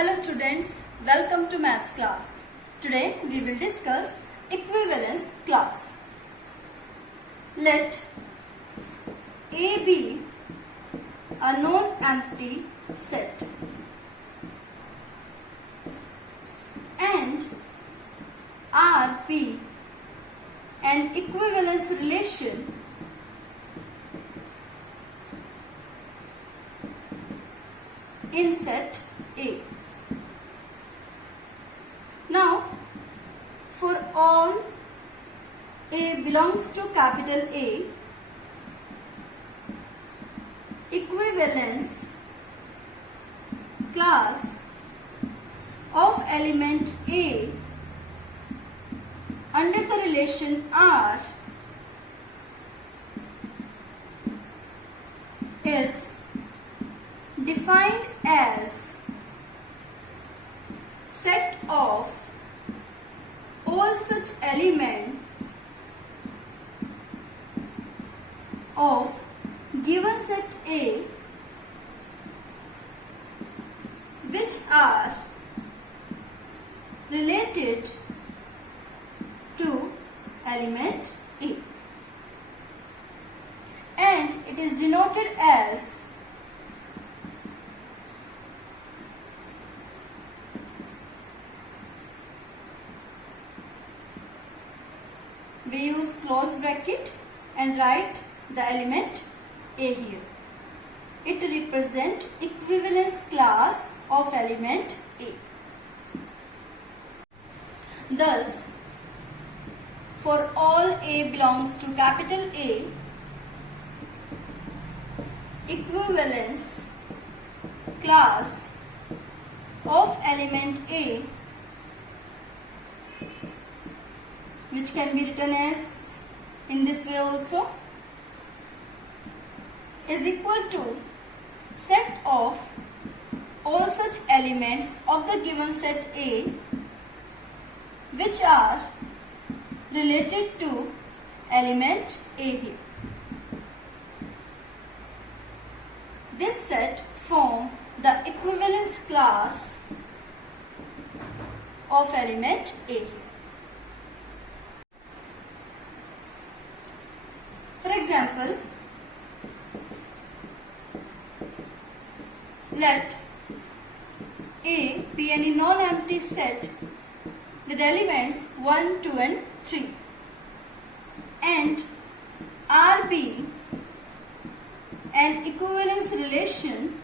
Hello students, welcome to maths class. Today we will discuss equivalence class. Let A be a non-empty set and R be an equivalence relation in set A. Now, for all A belongs to capital A, equivalence class of element A under the relation R is defined as set of all such elements of given set A which are related to element A, and it is denoted as we use close bracket and write the element A here. It represents equivalence class of element A. Thus, for all A belongs to capital A, equivalence class of element A, which can be written as in this way also, is equal to set of all such elements of the given set A which are related to element A here. This set form the equivalence class of element A here. For example, let A be any non-empty set with elements 1, 2 and 3 and R be an equivalence relation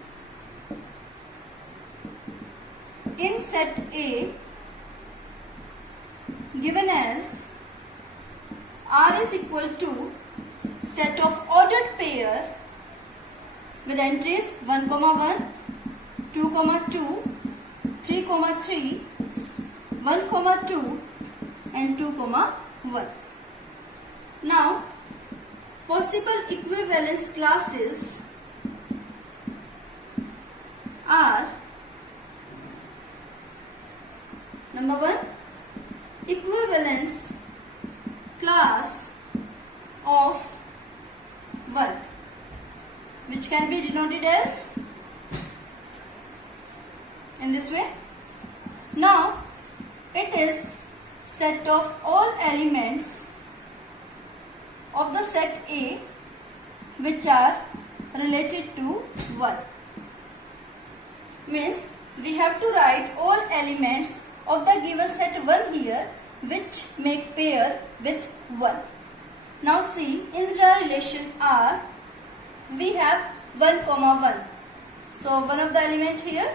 in set A given as R is equal to set of ordered pair with entries 1, 1, 2, 2, 3, 3, 1, 2 and 2, 1. Now, possible equivalence classes are: number 1, equivalence class of 1, which can be denoted as in this way. Now, it is set of all elements of the set A which are related to 1. Means we have to write all elements of the given set 1 here which make pair with 1. Now see, in the relation R, we have 1, 1. So one of the element here.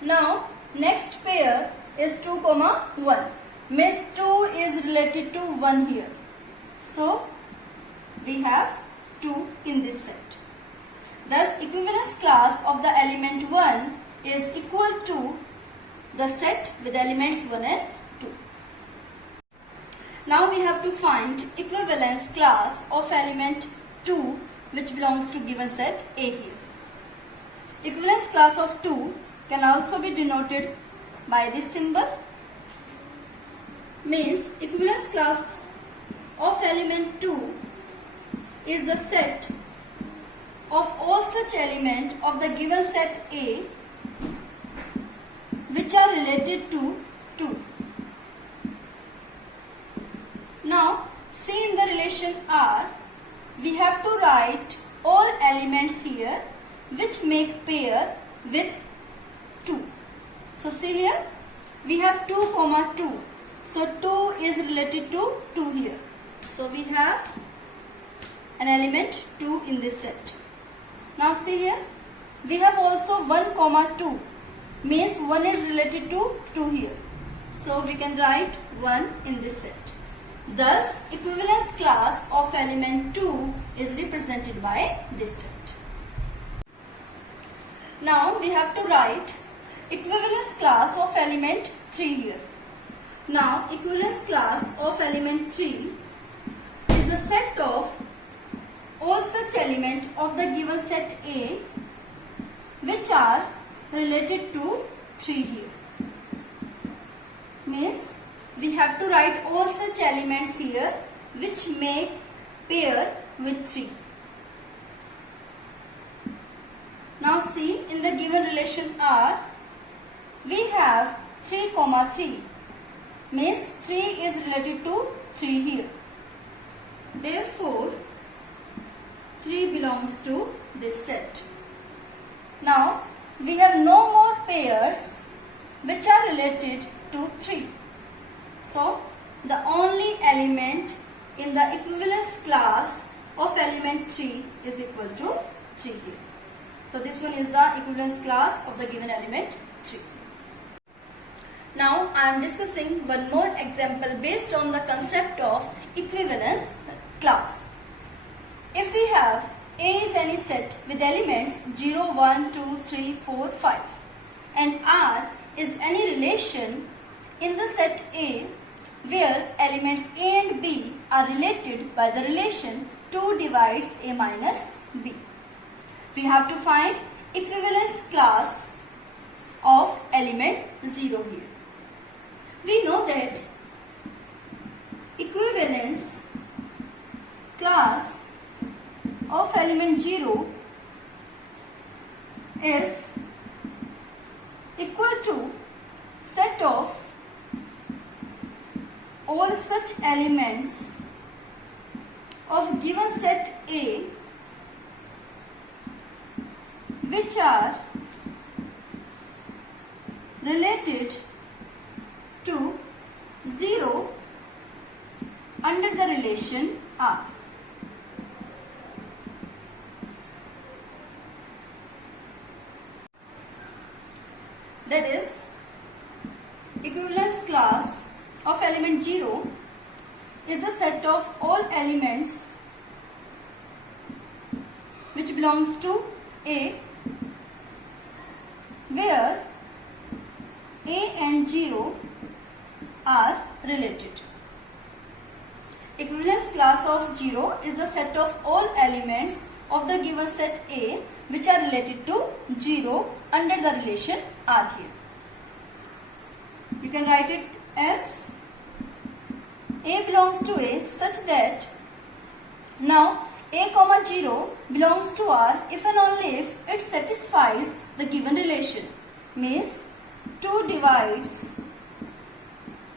Now next pair is 2, 1. Means 2 is related to 1 here. So we have 2 in this set. Thus equivalence class of the element 1 is equal to the set with elements 1 and 2. Now we have to find equivalence class of element 2 which belongs to given set A here. Equivalence class of 2 can also be denoted by this symbol. Means equivalence class of element 2 is the set of all such element of the given set A which are related to 2. Now, see in the relation R, we have to write all elements here which make pair with 2. So, see here, we have 2 comma 2. So, 2 is related to 2 here. So, we have an element 2 in this set. Now, see here, we have also 1 comma 2. Means 1 is related to 2 here. So, we can write 1 in this set. Thus, equivalence class of element 2 is represented by this set. Now, we have to write equivalence class of element 3 here. Now, equivalence class of element 3 is the set of all such elements of the given set A which are related to 3 here. Means we have to write all such elements here which make pair with 3. Now see, in the given relation R, we have 3 comma 3. Means 3 is related to 3 here. Therefore, 3 belongs to this set. Now, we have no more pairs which are related to 3. So, the only element in the equivalence class of element 3 is equal to 3 here. So, this one is the equivalence class of the given element 3. Now, I am discussing one more example based on the concept of equivalence class. If we have A is any set with elements 0, 1, 2, 3, 4, 5 and R is any relation in the set A where elements A and B are related by the relation 2 divides A minus B. We have to find equivalence class of element 0 here. We know that equivalence class of element 0 is equal to set of all such elements of given set A which are related to 0 under the relation R. That is, equivalence class of element 0 is the set of all elements which belongs to A where A and 0 are related. Equivalence class of 0 is the set of all elements of the given set A which are related to 0 under the relation R here. You can write it as A belongs to A such that now A comma 0 belongs to R if and only if it satisfies the given relation. Means 2 divides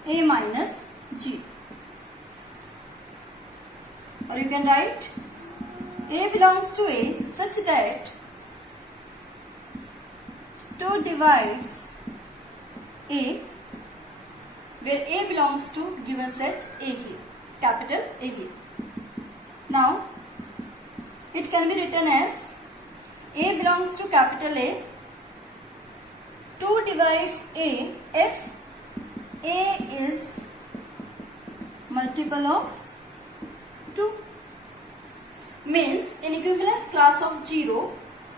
A minus 0. Or you can write A belongs to A such that 2 divides A where A belongs to given set A here, capital A here. Now, it can be written as A belongs to capital A, 2 divides A if A is multiple of 2. Means in equivalence class of 0,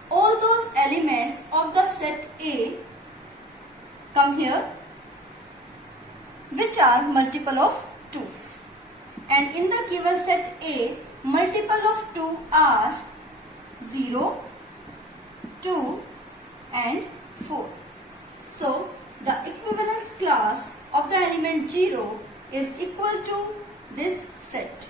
all those elements of the set A come here which are multiple of 2. And in the given set A, multiple of 2 are 0, 2 and 4. So, the equivalence class of the element 0 is equal to this set.